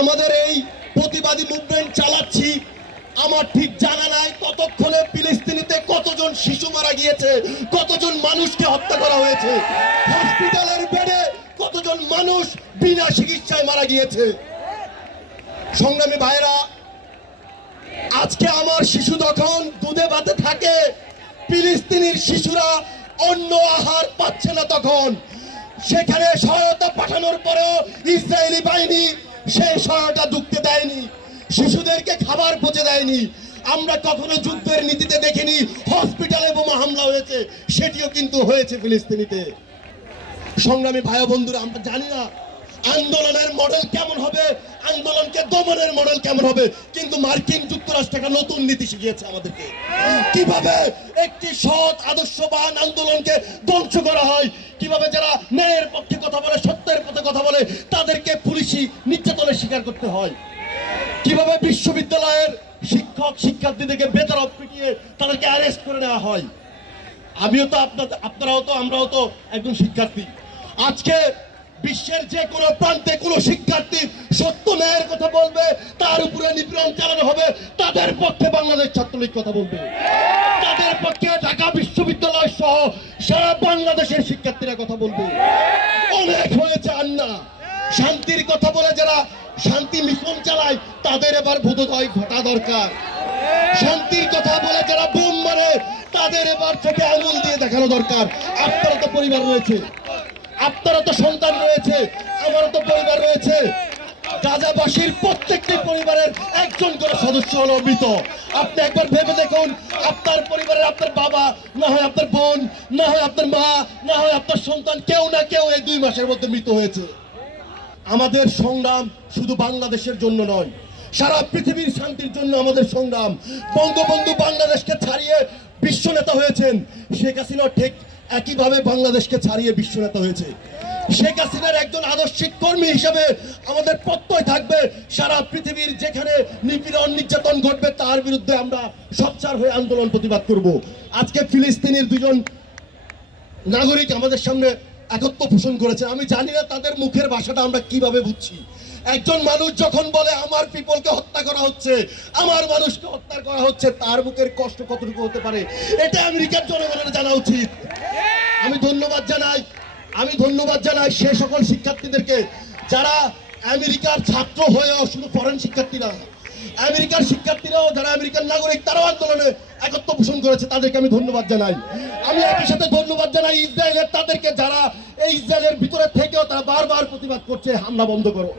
আমাদের এই প্রতিবাদী মুভমেন্ট চালাচ্ছি। আমার ঠিক জানা নাই ততক্ষণে ফিলিস্তিনিতে কতজন শিশু মারা গিয়েছে, কতজন মানুষকে হত্যা করা হয়েছে। হসপিটালের বেডে কতজন মানুষ বিনা চিকিৎসায় মারা গিয়েছে। সংগ্রামী ভাইরা, আজকে আমার শিশু যখন দুধে ভাতে থাকে, ফিলিস্তিনির শিশুরা অন্য আহার পাচ্ছে না তখন। সেখানে সহায়তা পাঠানোর পরেও ইসরায়েলি বাহিনী সেই সহায়তা ঢুকতে দেয়নি। শিশুদেরকে খাবার পচে দেয়নি। আমরা কখনো যুদ্ধের নীতিতে দেখিনি, হসপিটালে বোমা হামলা হয়েছে, সেটিও কিন্তু হয়েছে ফিলিস্তিনিতে। সংগ্রামী ভাই বন্ধুরা, আমরা জানি না আন্দোলনের মডেল কেমন হবে? আন্দোলনকে দমনের মডেল কেমন হবে? কিন্তু মার্কিন যুক্তরাষ্ট্র একটা নতুন নীতি শিখিয়েছে আমাদেরকে। কীভাবে একটি সৎ, আদর্শবান আন্দোলনকে ধ্বংস করা হয়? কীভাবে যারা ন্যায়ের পক্ষে কথা বলে, সত্যের পথে কথা বলে, তাদেরকে পুলিশি নির্যাতনের স্বীকার করতে হয়? কীভাবে বিশ্ববিদ্যালয়ের শিক্ষক, শিক্ষার্থীদেরকে বেতরফ পিটিয়ে তাদেরকে অ্যারেস্ট করে নেওয়া হয়? আমিও তো আপনাদের, আপনারাও তো, আমরাও তো একজন শিক্ষার্থী। আজকে বিশ্বের যে কোনো প্রান্তে কোনো শিক্ষার্থী সত্য ন্যায়ের কথা বলবে, তার উপরে নিপীড়ন চালানো হবে, তাদের পক্ষে বাংলাদেশ ছাত্রলীগ কথা বলবে। তাদের পক্ষে ঢাকা বিশ্ববিদ্যালয় সহ সারা বাংলাদেশের শিক্ষার্থীরা কথা বলবে। অনেক হয়েছে আন্না। শান্তির কথা বলে যারা শান্তি মিশন চালায়, তাদের এবার বোধোদয় ঘটা দরকার। শান্তির কথা বলে যারা বোম মারে, তাদের এবার থেকে আঙুল দিয়ে দেখানো দরকার। আপনারা তো পরিবার রয়েছে। আপনারা তো সন্তান রয়েছে, আমারও তো পরিবার রয়েছে। গাজাবাসীর প্রত্যেকটি পরিবারের একজন করে সদস্য হলো মৃত আপনি একবার ভেবে দেখুন, আপনার পরিবারের আপনার বাবা, না হয় আপনার বোন, না হয় আপনার মা, না হয় আপনার সন্তান, কেউ না কেউ এই দুই মাসের মধ্যে মৃত হয়েছে। আমাদের সংগ্রাম শুধু বাংলাদেশের জন্য নয়, সারা পৃথিবীর শান্তির জন্য আমাদের সংগ্রাম। বঙ্গবন্ধু বাংলাদেশকে ছাড়িয়ে বিশ্ব নেতা হয়েছেন শেখ হাসিনা ঠিক একইভাবে বাংলাদেশকে ছাড়িয়ে বিশ্ব নেতা হয়েছে। শেখ হাসিনার একজন আদর্শিক কর্মী হিসেবে আমাদের প্রত্যয় থাকবে। সারা পৃথিবীর যেখানে নিপীড়ন নির্যাতন ঘটবে, তার বিরুদ্ধে আমরা সচ্চার হয়ে আন্দোলন প্রতিবাদ করব। আজকে ফিলিস্তিনের দুজন নাগরিক আমাদের সামনে একত্র পোষণ করেছে। আমি জানি না তাদের মুখের ভাষাটা আমরা কীভাবে বুঝছি। একজন মানুষ যখন বলে, আমার পিপলকে হত্যা করা হচ্ছে, আমার মানুষকে হত্যা করা হচ্ছে, তার মুখের কষ্ট কতটুকু হতে পারে, এটা আমেরিকার জনগণের জানা উচিত। আমি ধন্যবাদ জানাই, আমি ধন্যবাদ জানাই সে সকল শিক্ষার্থীদেরকে যারা আমেরিকার ছাত্র হয়েও শুধু ফরেন শিক্ষার্থী না, আমেরিকার শিক্ষার্থীরাও যারা আমেরিকান নাগরিক, তারাও আন্দোলনে একত্র পোষণ করেছে, তাদেরকে আমি ধন্যবাদ জানাই। আমি একই সাথে ধন্যবাদ জানাই ইসরায়েলের, তাদেরকে যারা এই ইসরায়েলের ভিতরে থেকেও তারা বারবার প্রতিবাদ করছে, হামলা বন্ধ করো।